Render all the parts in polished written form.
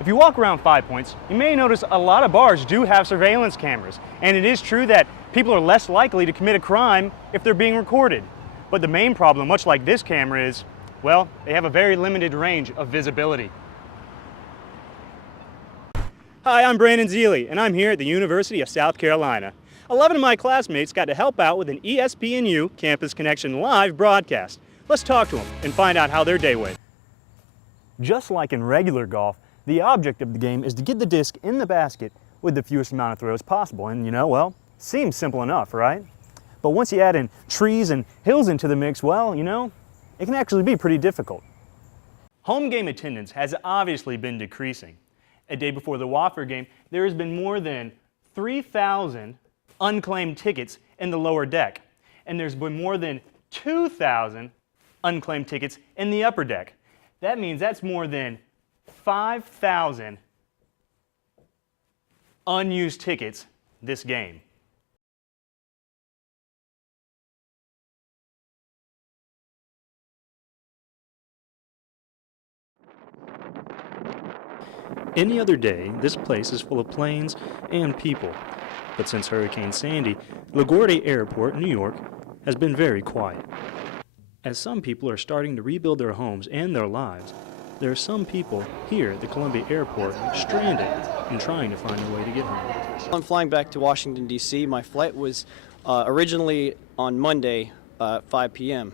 If you walk around Five Points, you may notice a lot of bars do have surveillance cameras, and it is true that people are less likely to commit a crime if they're being recorded. But the main problem, much like this camera, is, well, they have a very limited range of visibility. Hi, I'm Brandon Zeely, and I'm here at the University of South Carolina. 11 of my classmates got to help out with an ESPNU Campus Connection live broadcast. Let's talk to them and find out how their day went. Just like in regular golf, the object of the game is to get the disc in the basket with the fewest amount of throws possible. And you know, well, seems simple enough, right? But once you add in trees and hills into the mix, well, you know, it can actually be pretty difficult. Home game attendance has obviously been decreasing. A day before the Wofford game, there has been more than 3,000 unclaimed tickets in the lower deck. And there's been more than 2,000 unclaimed tickets in the upper deck. That means that's more than 5,000 unused tickets this game. Any other day, this place is full of planes and people. But since Hurricane Sandy, LaGuardia Airport, New York, has been very quiet. As some people are starting to rebuild their homes and their lives, there are some people here at the Columbia Airport stranded and trying to find a way to get home. I'm flying back to Washington, D.C. My flight was originally on Monday at 5 p.m.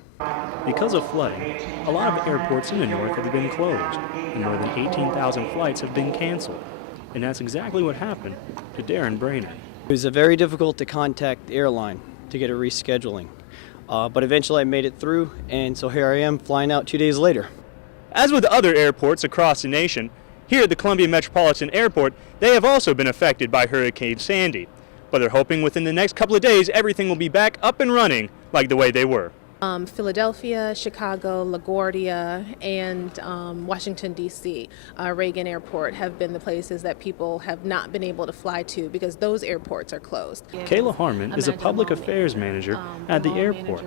Because of flooding, a lot of airports in the north have been closed, and more than 18,000 flights have been canceled. And that's exactly what happened to Darren Brainerd. It was very difficult to contact the airline to get a rescheduling, but eventually I made it through, and so here I am flying out 2 days later. As with other airports across the nation, here at the Columbia Metropolitan Airport, they have also been affected by Hurricane Sandy. But they're hoping within the next couple of days everything will be back up and running like the way they were. Philadelphia, Chicago, LaGuardia, and Washington, D.C., Reagan Airport have been the places that people have not been able to fly to because those airports are closed. Kayla Harmon is a public affairs manager at the airport.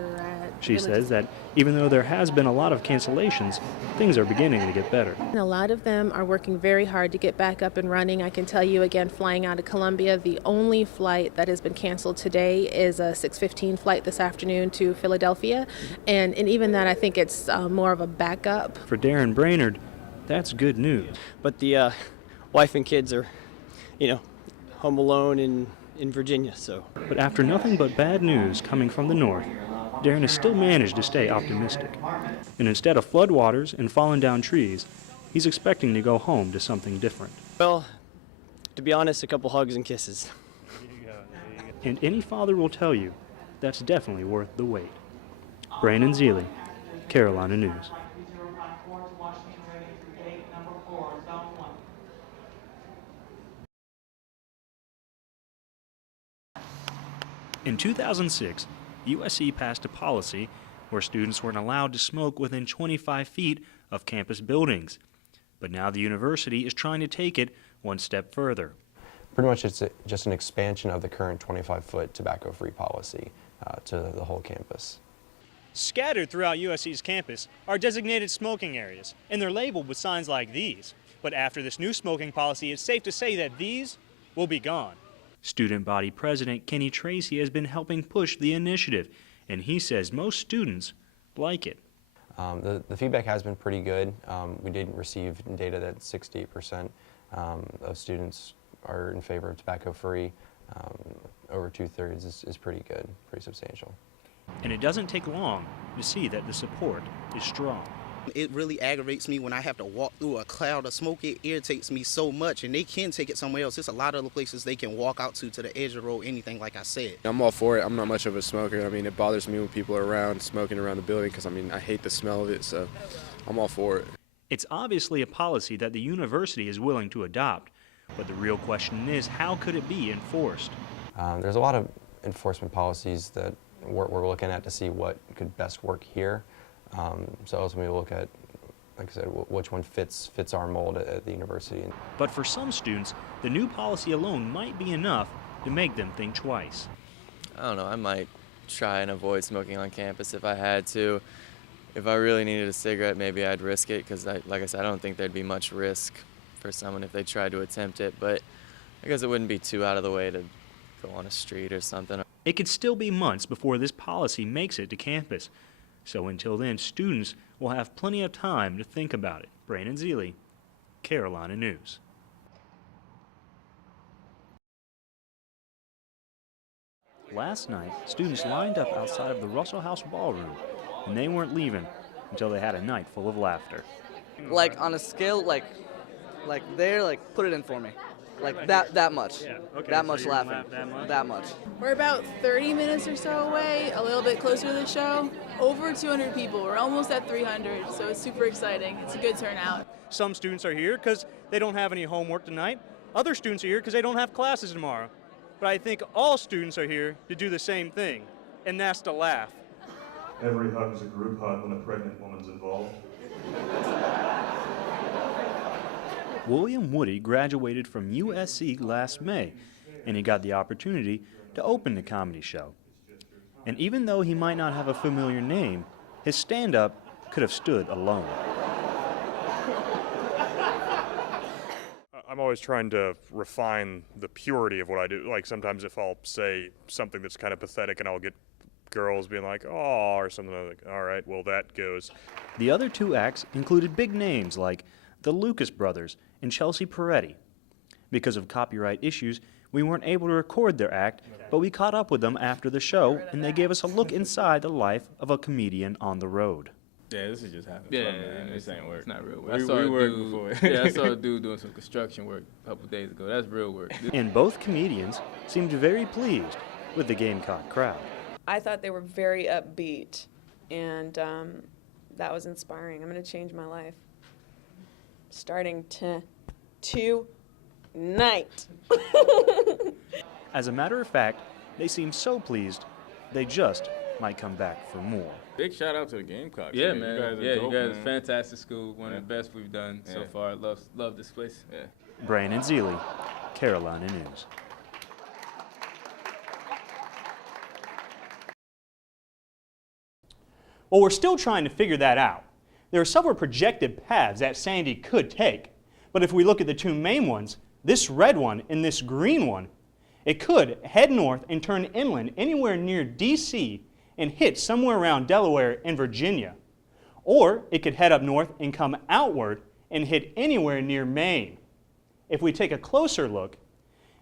She says that even though there has been a lot of cancellations, things are beginning to get better. And a lot of them are working very hard to get back up and running. I can tell you again, flying out of Columbia, the only flight that has been canceled today is a 6:15 flight this afternoon to Philadelphia. And even that, I think it's more of a backup. For Darren Brainerd, that's good news. But the wife and kids are, home alone in Virginia, so. But after nothing but bad news coming from the north, Darren has still managed to stay optimistic. And instead of floodwaters and fallen down trees, he's expecting to go home to something different. Well, to be honest, a couple hugs and kisses. And any father will tell you that's definitely worth the wait. Brandon Zeely, Carolina News. In 2006, USC passed a policy where students weren't allowed to smoke within 25 feet of campus buildings. But now the university is trying to take it one step further. Pretty much it's just an expansion of the current 25-foot tobacco-free policy to the whole campus. Scattered throughout USC's campus are designated smoking areas, and they're labeled with signs like these. But after this new smoking policy, it's safe to say that these will be gone. Student body president Kenny Tracy has been helping push the initiative, and he says most students like it. The feedback has been pretty good. We did receive data that 68% of students are in favor of tobacco-free. Over 2/3 is pretty good, pretty substantial. And it doesn't take long to see that the support is strong. It really aggravates me when I have to walk through a cloud of smoke. It irritates me so much, and they can take it somewhere else. There's a lot of other places they can walk out to the edge of the road, anything like I said. I'm all for it. I'm not much of a smoker. I mean, it bothers me when people are around smoking around the building because, I hate the smell of it, so I'm all for it. It's obviously a policy that the university is willing to adopt, but the real question is, how could it be enforced? There's a lot of enforcement policies that we're looking at to see what could best work here. So ultimately we'll look at, like I said, which one fits our mold at the university. But for some students, the new policy alone might be enough to make them think twice. I don't know, I might try and avoid smoking on campus if I had to. If I really needed a cigarette, maybe I'd risk it because, like I said, I don't think there'd be much risk for someone if they tried to attempt it, but I guess it wouldn't be too out of the way to go on a street or something. It could still be months before this policy makes it to campus. So until then, students will have plenty of time to think about it. Brandon Zealy, Carolina News. Last night, students lined up outside of the Russell House Ballroom, and they weren't leaving until they had a night full of laughter. Like on a scale, like there, like put it in for me. Like that much. Yeah, okay, that so much you're laughing. laugh that much? That much. We're about 30 minutes or so away, a little bit closer to the show. Over 200 people. We're almost at 300, so it's super exciting. It's a good turnout. Some students are here because they don't have any homework tonight. Other students are here because they don't have classes tomorrow. But I think all students are here to do the same thing, and that's to laugh. Every hug is a group hug when a pregnant woman's involved. William Woody graduated from USC last May, and he got the opportunity to open the comedy show. And even though he might not have a familiar name, his stand-up could have stood alone. I'm always trying to refine the purity of what I do. Like sometimes if I'll say something that's kind of pathetic and I'll get girls being like, oh, or something, I'm like, all right, well, that goes. The other two acts included big names like the Lucas brothers and Chelsea Peretti. Because of copyright issues, we weren't able to record their act, but we caught up with them after the show, and they gave us a look inside the life of a comedian on the road. Yeah, this is just having yeah, fun, man. This ain't work. It's not real work. We worked before. Yeah, I saw a dude doing some construction work a couple days ago. That's real work. And both comedians seemed very pleased with the Gamecock crowd. I thought they were very upbeat, and that was inspiring. I'm going to change my life. Starting tonight. As a matter of fact, they seemed so pleased, they just might come back for more. Big shout out to the Gamecocks. Yeah, man. man. You guys are You dope, guys man. fantastic school. One of the best we've done so far. Love this place. Yeah. Brandon Zealy, Carolina News. Well, we're still trying to figure that out. There are several projected paths that Sandy could take, but if we look at the two main ones, this red one and this green one, it could head north and turn inland anywhere near D.C. and hit somewhere around Delaware and Virginia. Or it could head up north and come outward and hit anywhere near Maine. If we take a closer look,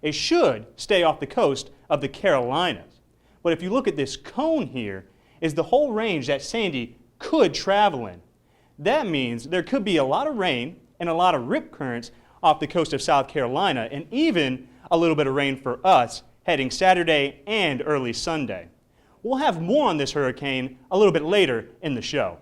it should stay off the coast of the Carolinas. But if you look at this cone here, is the whole range that Sandy could travel in. That means there could be a lot of rain and a lot of rip currents off the coast of South Carolina, and even a little bit of rain for us heading Saturday and early Sunday. We'll have more on this hurricane a little bit later in the show.